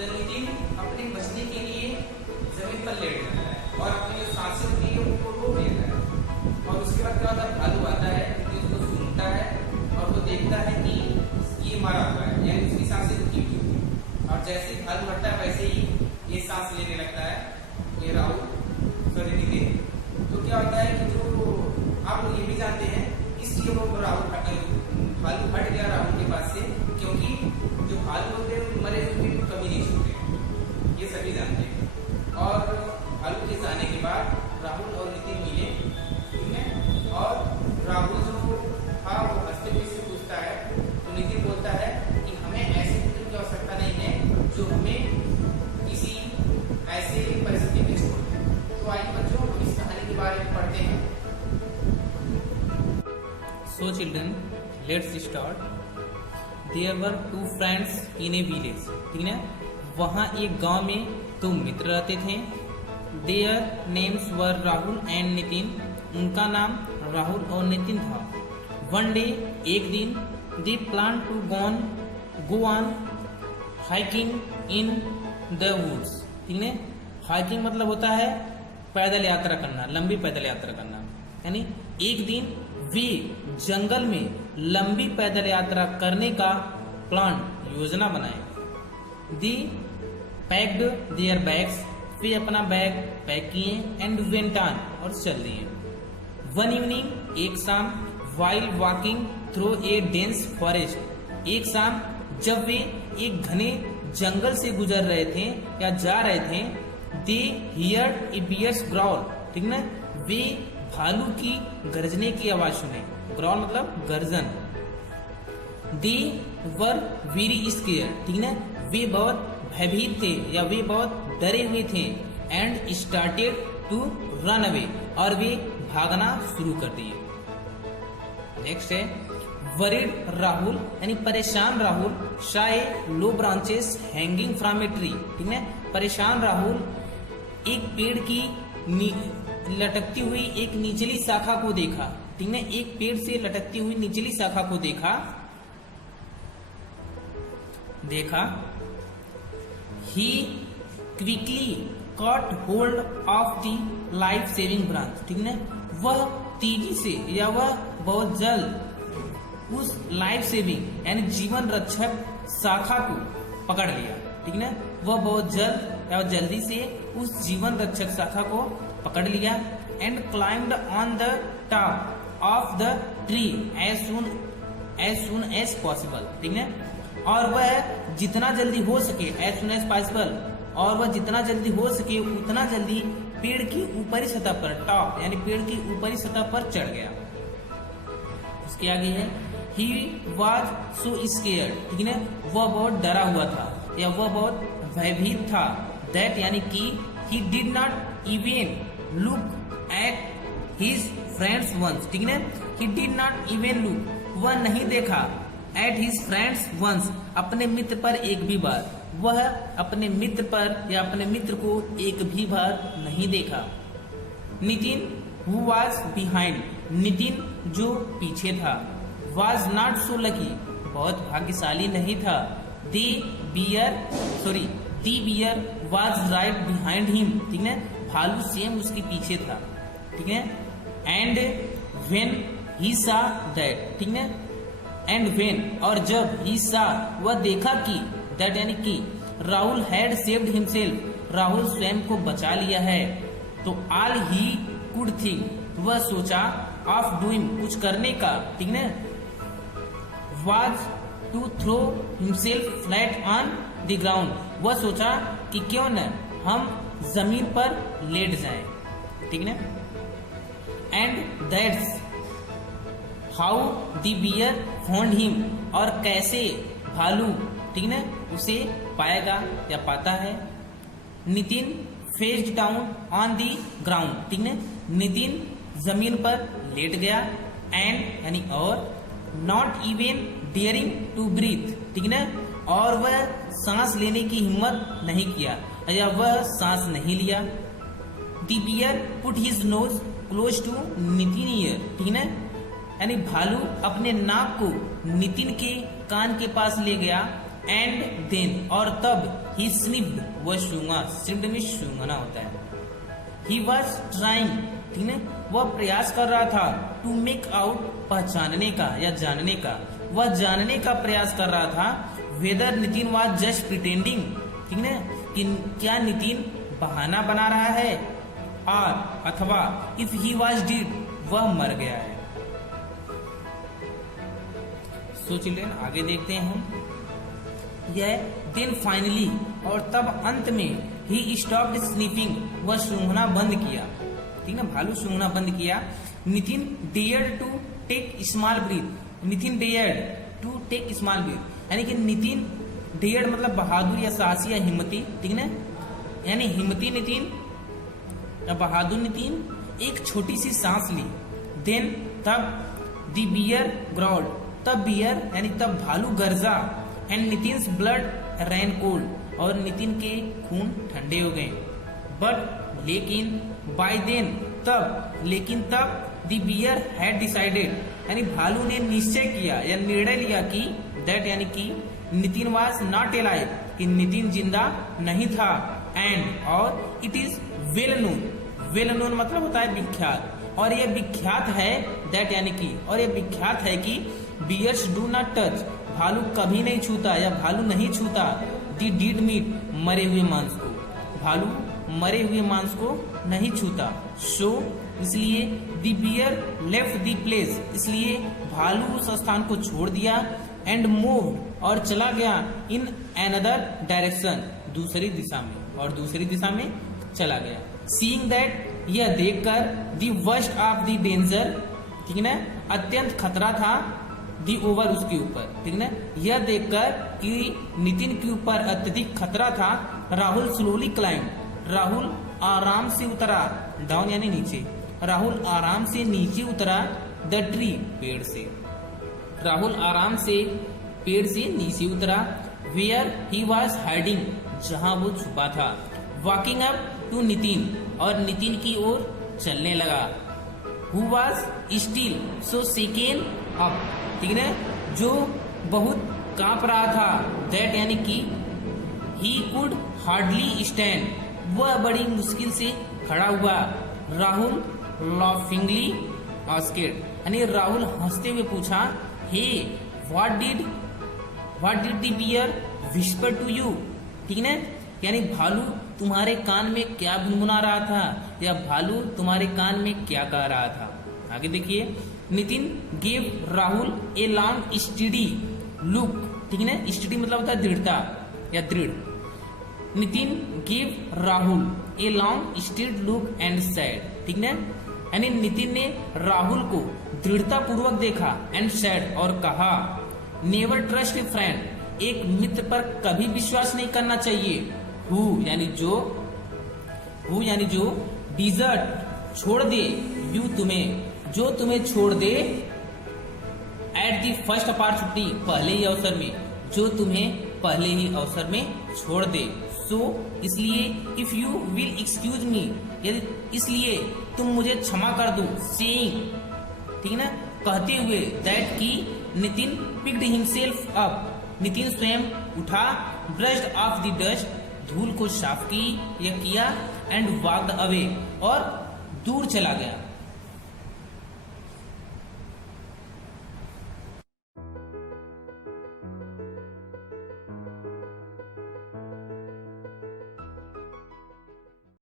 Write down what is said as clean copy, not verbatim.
तो नितिन अपने बचने के लिए जमीन पर लेट जाता है और अपनी जो सांसें होती है उनको रोक लेता है। और उसके बाद क्या होता है, भालू आता है, नितिन उसको सूंघता है और वो देखता है कि ये मरा हुआ है, यानी उसकी सांसें रुकी हुई है। और जैसे ही भालू हटता है वैसे ही ये सांस लेने लगता है, ये राहुल सॉरी नितिन। तो क्या होता है कि जो आप लोग ये भी जानते हैं, इसलिए वो भालू हट गया राहुल के पास से, क्योंकि जो भालू होते हैं मरे हुए को कभी नहीं छूते, ये सभी जानते हैं। और भालू के जाने के बाद राहुल और नितिन मिले, ठीक है। और राहुल जो था वो हंसते हुए से पूछता है, तो नितिन बोलता है कि हमें ऐसे मित्र की आवश्यकता नहीं है जो हमें किसी ऐसे परिस्थिति में छोड़ दे। तो आइए बच्चों हम इस कहानी के बारे में पढ़ते हैं। So children, let's start. There were two friends in a village. ठीक है, वहाँ एक गांव में दो मित्र रहते थे। Their names were Rahul and Nitin. उनका नाम राहुल और नितिन था। One day, एक दिन, they planned to go on hiking in the woods. ठीक है, hiking मतलब होता है पैदल यात्रा करना, लंबी पैदल यात्रा करना। यानी एक दिन वे जंगल में लंबी पैदल यात्रा करने का प्लान योजना बनाए। दी पैक्ड देयर बैग्स, वे अपना बैग पैक किए एंड वेंट ऑन, और चल दिए। वन इवनिंग, एक शाम, while walking through a dense forest, एक शाम जब वे एक घने जंगल से गुजर रहे थे या जा रहे थे, दे हियर्ड ए बियर्स ग्राउल, ठीक ना, वे भालू की गर्जने की आवाज सुने। ग्राउल मतलब गर्जन। दे वर वेरी स्केयर, ठीक ना, वे बहुत भयभीत थे या वे बहुत डरे हुए थे। And started to run away, और वे भागना शुरू कर दिए। नेक्स्ट है वरीड राहुल, यानी परेशान राहुल, शाय low branches hanging from a tree, ठीक है, परेशान राहुल एक पेड़ की लटकती हुई एक निचली शाखा को देखा, ठीक है, एक पेड़ से लटकती हुई निचली शाखा को देखा। He quickly caught hold of the life saving branch, ठीक है, वह तेजी से या वह बहुत जल्द उस लाइफ सेविंग यानी जीवन रक्षक शाखा को पकड़ लिया, ठीक है, वह बहुत जल्द या जल्दी से उस जीवन रक्षक शाखा को पकड़ लिया। And climbed on the top of the tree as soon as possible, ठीक है, और वह जितना जल्दी हो सके, एज सून एज पॉसिबल, और वह जितना जल्दी हो सके उतना जल्दी पेड़ की ऊपरी सतह पर, टॉप यानी पेड़ की ऊपरी सतह पर चढ़ गया। उसके आगे है ही वॉज सो स्केयर्ड, ठीक है, वह बहुत डरा हुआ था या वह बहुत भयभीत था। दैट यानी कि he did not even look at his friends once, ठीक है, he did not even look, वह नहीं देखा, एट हिज फ्रेंड्स वंस, अपने मित्र पर एक भी बार, वह अपने मित्र पर या अपने मित्र को एक भी बार नहीं देखा। Nitin who was behind, Nitin जो पीछे था। वाज नॉट सो लकी, बहुत भाग्यशाली नहीं था। The bear was right behind him, ठीक है, भालू सेम उसके पीछे था, ठीक है। एंड व्हेन ही सा दैट, ठीक है, एंड व्हेन और जब ही सा वह देखा कि, दैट यानी कि Rahul had saved himself, Rahul स्वयं को बचा लिया है, तो ऑल ही कुड थिंक, वह सोचा, ऑफ डूइंग कुछ करने का, ठीक है, was to throw himself flat on the ground, वह सोचा कि क्यों न हम जमीन पर लेट जाएं, ठीक है। And that's how the bear found him, और कैसे भालू, ठीक है, उसे पाएगा या पाता है। Nitin faced down on the ground, ठीक है, नितिन जमीन पर लेट गया। एंड यानी और नॉट इवन डियरिंग टू ब्रीथ, ठीक है, और वह सांस लेने की हिम्मत नहीं किया या वह सांस नहीं लिया। The bear put his nose close to Nitin ear, ठीक है, यानी भालू अपने नाक को नितिन के कान के पास ले गया। एंड देन और तब ही स्निफ्ड, वह सूंघा, स्निफ्ड में सूंघना होता है। ही वॉज ट्राइंग, ठीक है, वह प्रयास कर रहा था, टू मेक आउट, पहचानने का या जानने का, वह जानने का प्रयास कर रहा था, whether Nitin was just pretending, ठीक है, कि क्या नितिन बहाना बना रहा है, और अथवा इफ ही वॉज डिड, वह मर गया है। सो चिल्ड्रन आगे देखते हैं हम। यह देन फाइनली, और तब अंत में, ही स्टॉप्ड स्नीफिंग, वह सूंघना बंद किया, ठीक है, भालू सूंघना बंद किया। Nitin dared to take small breath, Nitin dared to take small breath, यानी कि नितिन डेयर्ड मतलब बहादुर या साहसी या हिम्मती, ठीक है, यानी हिम्मती नितिन या बहादुर नितिन एक छोटी सी सांस ली। देन तब द बियर ग्राउल्ड, तब बियर यानी तब भालू गरजा, एंड नितिन्स ब्लड रैन कोल्ड, और नितिन के खून ठंडे हो गए। बट लेकिन बाय देन तब, लेकिन तब द बियर हैड डिसाइडेड, यानी भालू ने निश्चय किया या निर्णय लिया कि दैट यानी कि नितिन वाज नॉट अलाइव, कि नितिन जिंदा नहीं था, एंड और it is well known, well known मतलब होता है विख्यात, और यह विख्यात है दैट यानी कि, और यह विख्यात है कि बियर्स डू नॉट टच, भालू कभी नहीं छूता या भालू नहीं छूता, दी डीड मीट, मरे हुए मांस को, भालू मरे हुए मांस को नहीं छूता। सो इसलिए दी बियर लेफ्ट दी प्लेस, इसलिए भालू उस स्थान को छोड़ दिया, एंड मूव, और चला गया, इन अनदर डायरेक्शन, दूसरी दिशा में, और दूसरी दिशा में चला गया। सीइंग दैट, यह देखकर, the worst of the danger, ठीक है ना, अत्यंत खतरा था, दी ओवर उसके ऊपर, ठीक है ना, यह देखकर कि नितिन के ऊपर अत्यधिक खतरा था, राहुल स्लोली क्लाइंब, राहुल आराम से उतरा, डाउन यानी नीचे, राहुल आराम से नीचे उतरा, द ट्री, पेड़ से, राहुल आराम से पेड़ से नीचे उतरा, वेयर ही वॉज हाइडिंग, जहां वो छुपा था, वॉकिंग अप टू नितिन, और नितिन की ओर चलने लगा, who was still so shaken up, ठीक है, जो बहुत कांप रहा था, दैट यानी कि ही कुड हार्डली स्टैंड, वह बड़ी मुश्किल से खड़ा हुआ, राहुल लाफिंगली आस्क्ड, यानी राहुल हंसते हुए पूछा, hey what did the bear whisper to you, ठीक है, यानी भालू तुम्हारे कान में क्या गुनगुना रहा था, या भालू तुम्हारे कान में क्या कह रहा था। आगे देखिए, Nitin gave Rahul a long study look, ठीक है ना, स्टडी मतलब होता है दृढ़ता या दृढ़। Nitin gave Rahul a long study look and sad, ठीक है, यानी नितिन ने राहुल को दृढ़ता पूर्वक देखा, एंड सैड, और कहा, नेवर ट्रस्ट ए फ्रेंड, एक मित्र पर कभी विश्वास नहीं करना चाहिए, हु यानी जो डिजर्ट छोड़ दे, यू तुम्हें, जो तुम्हें छोड़ दे, एट दी फर्स्ट अपॉर्चुनिटी, पहले ही अवसर में, जो तुम्हें पहले ही अवसर में छोड़ दे। सो इसलिए, if you will excuse me, यदि इसलिए तुम मुझे क्षमा कर दो, सेइंग, ठीक है ना, कहते हुए, दैट की Nitin picked himself up, Nitin स्वयं उठा, ब्रश्ड ऑफ द डस्ट, धूल को साफ किया, एंड वॉक्ड अवे, और दूर चला गया,